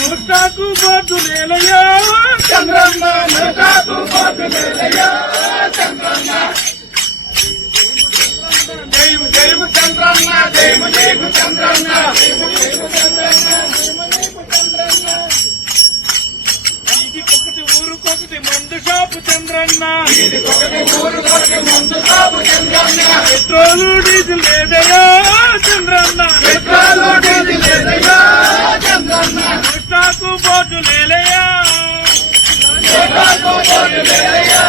నోటాకు బాటు లేలయ్యా చంద్రన్న, నోటాకు బాటు లేలయ్యా చంద్రన్న. జయము జయము చంద్రన్న, జయము జయము చంద్రన్న, జయము జయము చంద్రన్న, జయము జయము చంద్రన్న. వీధికొకటి ఊరుకొకటి మందు షాపు చంద్రన్న, వీధికొకటి ఊరుకొకటి మందు షాపు చంద్రన్న. పెట్రోలు డీజిల్ లేదయ్యా చంద్రన్న, పెట్రోలు డీజిల్ లేదయ్యా చంద్రన్న. నోటాకు బాటు లేలయ్యా, నోటాకు బాటు లేలయ్యా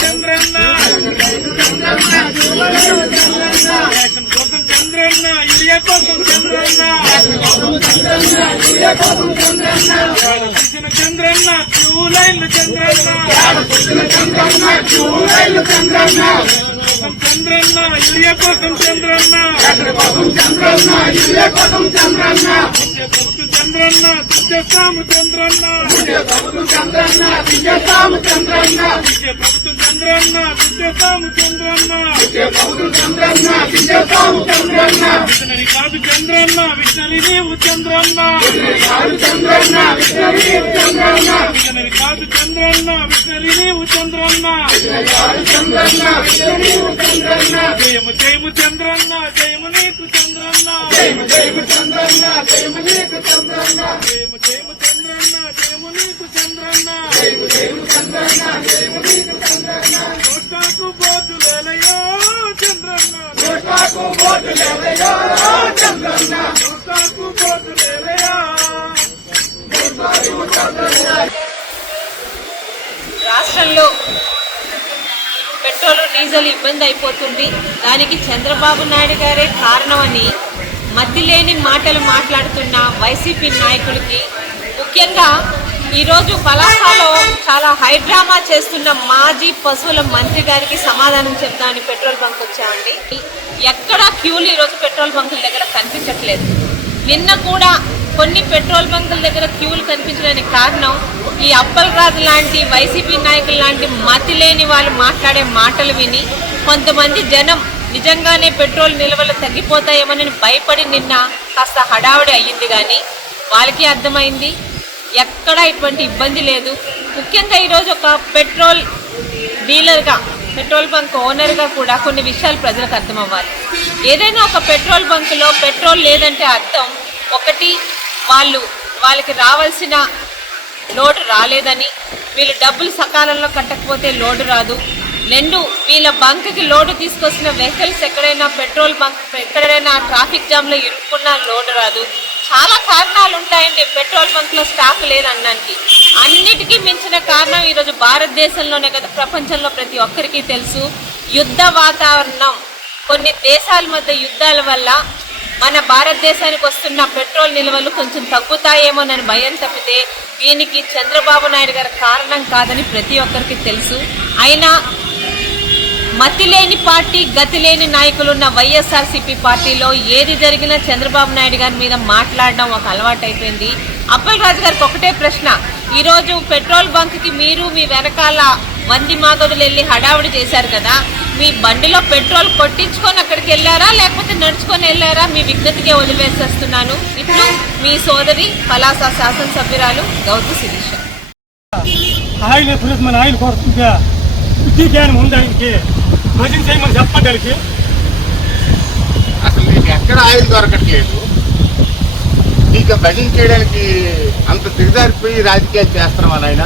చంద్రన్న. రేషన్ కోసం చంద్రన్న, యూరియా కోసం చంద్రన్న, చంద్రన్న క్యూ లైన్లు చంద్రన్న, చంద్రన్న యూరియా కోసం చంద్రన్న, చంద్రన్న తెచ్చేస్తాము చంద్రన్న, ప్రభుత్వం చంద్రన్న తెచ్చేస్తాము చంద్రన్న, విషనరీ కాదు చంద్రన్న, విషనరీ నీవు చంద్రన్న, విషనరీ కాదు చంద్రన్న, విషనరీ నీవు చంద్రన్న. జయము జయము చంద్రన్న, జయము నీకు చంద్రన్న, జయము జయము చంద్రన్న, జయము నీకు చంద్రన్న, జయము జయము చంద్రన్న, జయము నీకు చంద్రన్న, జయము జయము చంద్రన్న, జయము నీకు చంద్రన్న. నోటాకు బోటు లేలయ్యో చంద్రన్న, నోటాకు బోటు లేలయ్యో చంద్రన్న, నోటాకు బోటు లేలయ్యా. రాష్ట్రంలో పెట్రోల్ డీజిల్ ఇబ్బంది అయిపోతుంది, దానికి చంద్రబాబు నాయుడు గారే కారణమని మతిలేని మాటలు మాట్లాడుతున్న వైసీపీ నాయకులకి, ముఖ్యంగా ఈరోజు పలాసలో చాలా హైడ్రామా చేస్తున్న మాజీ పశువుల మంత్రి గారికి సమాధానం చెప్తామని పెట్రోల్ బంక్ వచ్చామండి. ఎక్కడా క్యూలు ఈరోజు పెట్రోల్ బంకుల దగ్గర కనిపించట్లేదు. నిన్న కూడా కొన్ని పెట్రోల్ బంకుల దగ్గర క్యూలు కనిపించడానికి కారణం ఈ అప్పల్ రాజు లాంటి వైసీపీ నాయకులు లాంటి మతి లేని వాళ్ళు మాట్లాడే మాటలు విని కొంతమంది జనం నిజంగానే పెట్రోల్ నిల్వలు తగ్గిపోతాయేమని భయపడి నిన్న కాస్త హడావుడి అయ్యింది. కానీ వాళ్ళకి అర్థమైంది ఎక్కడా ఇటువంటి ఇబ్బంది లేదు. ముఖ్యంగా ఈరోజు ఒక పెట్రోల్ డీలర్గా, పెట్రోల్ బంక్ ఓనర్గా కూడా కొన్ని విషయాలు ప్రజలకు అర్థం అవ్వాలి. ఏదైనా ఒక పెట్రోల్ బంకులో పెట్రోల్ లేదంటే అర్థం ఒకటి, వాళ్ళకి రావాల్సిన లోడు రాలేదని, వీళ్ళు డబ్బులు సకాలంలో కట్టకపోతే లోడు రాదు. రెండు, వీళ్ళ బంక్కి లోడు తీసుకొచ్చిన వెహికల్స్ ఎక్కడైనా పెట్రోల్ బంక్ ఎక్కడైనా ట్రాఫిక్ జామ్లో ఇరుక్కున్నా లోడు రాదు. చాలా కారణాలు ఉంటాయండి పెట్రోల్ బంక్లో స్టాక్ లేదనడానికి. అన్నిటికీ మించిన కారణం ఈరోజు భారతదేశంలోనే కదా, ప్రపంచంలో ప్రతి ఒక్కరికి తెలుసు, యుద్ధ వాతావరణం. కొన్ని దేశాల మధ్య యుద్ధాల వల్ల మన భారతదేశానికి వస్తున్న పెట్రోల్ నిల్వలు కొంచెం తగ్గుతాయేమోనని భయం తప్పితే దీనికి చంద్రబాబు నాయుడు గారి కారణం కాదని ప్రతి ఒక్కరికి తెలుసు. అయినా మతిలేని పార్టీ, గతిలేని నాయకులున్న వైఎస్ఆర్సీపీ పార్టీలో ఏది జరిగినా చంద్రబాబు నాయుడు గారి మీద మాట్లాడడం ఒక అలవాటు అయిపోయింది. అప్పల్ రాజు గారికి ఒకటే ప్రశ్న, ఈరోజు పెట్రోల్ బంక్కి మీరు మీ వెనకాల మంది మాగదులు వెళ్ళి హడావుడి చేశారు కదా, మీ బండిలో పెట్రోల్ కొట్టించుకొని అక్కడికి వెళ్ళారా లేకపోతే నడుచుకొని వెళ్ళారా? మీ విజ్ఞతకే వదిలివేసేస్తున్నాను. ఇట్లు మీ సోదరి పలాస శాసనసభ్యురాలు గౌతు శిరీష. అసలు నీకు ఎక్కడ ఆయిల్ దొరకట్లేదు, నీకు భజన చేయడానికి అంత దిగజారిపోయి రాజకీయాలు చేస్తున్నాం ఆయన.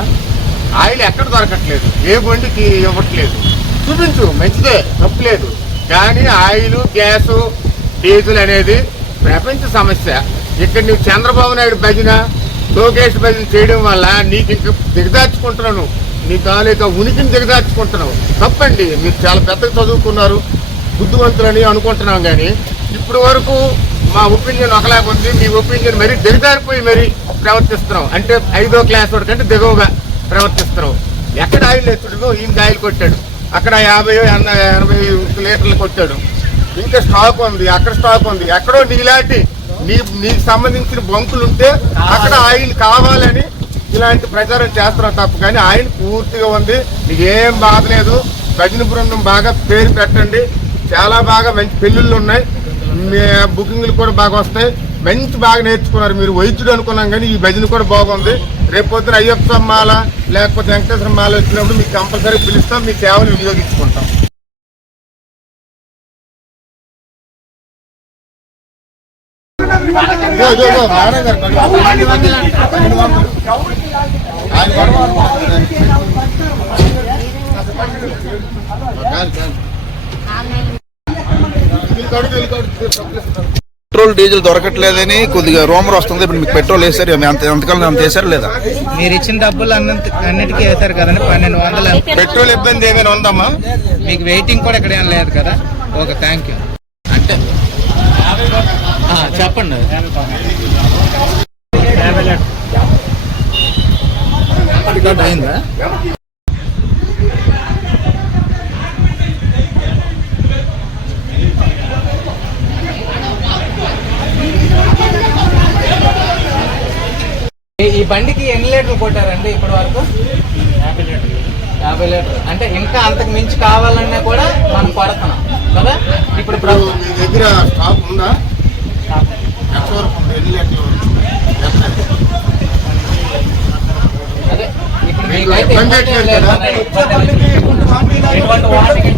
ఆయిల్ ఎక్కడ దొరకట్లేదు, ఏ బండికి ఇవ్వట్లేదు. చూపించు, మంచిదే, తప్పులేదు. కానీ ఆయిల్, గ్యాసు, డీజిల్ అనేది ప్రపంచ సమస్య. ఇక్కడ నువ్వు చంద్రబాబు నాయుడు భజన, లోకేష్ భజన చేయడం వల్ల నీకు ఇంకా దిగదార్చుకుంటున్నాను, నీ తాలూకా ఉనికిని దిగదార్చుకుంటున్నావు. తప్పండి, మీరు చాలా పెద్దగా చదువుకున్నారు, బుద్ధివంతులని అనుకుంటున్నాం. కానీ ఇప్పుడు వరకు మా ఒపీనియన్ ఒకలాగా ఉంది, మీ ఒపీనియన్ మరీ దిగజారిపోయి మరీ ప్రవర్తిస్తున్నాం. అంటే 5వ క్లాస్ వరకు అంటే దిగువగా ప్రవర్తిస్తున్నాం. ఎక్కడ ఆయిల్ ఎత్తుడో ఈయన ఆయిల్ కొట్టాడు, అక్కడ 50-80 లీటర్లు కొట్టాడు. ఇంకా స్టాక్ ఉంది, అక్కడ స్టాక్ ఉంది. ఎక్కడో నీలాంటి నీకు సంబంధించిన బంకులు ఉంటే అక్కడ ఆయిల్ కావాలని ఇలాంటి ప్రచారం చేస్తున్నాం తప్ప, కానీ ఆయిల్ పూర్తిగా ఉంది, నీకు ఏం బాధ లేదు. భజన బృందం బాగా పేరు పెట్టండి, చాలా బాగా మంచి పెళ్ళిళ్ళు ఉన్నాయి, బుకింగ్లు కూడా బాగా వస్తాయి, మంచి బాగా నేర్చుకున్నారు. మీరు వైద్యుడు అనుకున్నాం కానీ ఈ భజన కూడా బాగుంది. రేపు పొద్దున అయ్యప్ప మాల లేకపోతే వెంకటేశ్వర మాల వచ్చినప్పుడు మీకు కంపల్సరీ పిలుస్తాం, మీ సేవలు వినియోగించుకుంటాం. పెట్రోల్ డీజిల్ దొరకట్లేదని కొద్దిగా రూమర్ వస్తుంది. ఇప్పుడు మీకు పెట్రోల్ వేసారు, ఎంతకాలం అంత వేసారు లేదా? మీరు ఇచ్చిన డబ్బులు అన్నిటికీ వేశారు కదండి, 1200. పెట్రోల్ ఇబ్బంది ఏమైనా ఉందమ్మా? మీకు వెయిటింగ్ కూడా ఇక్కడ ఏం లేదు కదా? Okay, thank you. అంటే చెప్పండి. అయిందా? ఈ బండికి ఎన్ని లీటర్లు కొట్టారండి ఇప్పటి వరకు? 50 లీటర్లు. అంటే ఇంకా అంతకు మించి కావాలన్నా కూడా మనం కొడుతున్నాం కదా. ఇప్పుడు మీ దగ్గర స్టాక్ ఉందా? అదే ఇప్పుడు మీకైతే ఎటువంటి వాటికి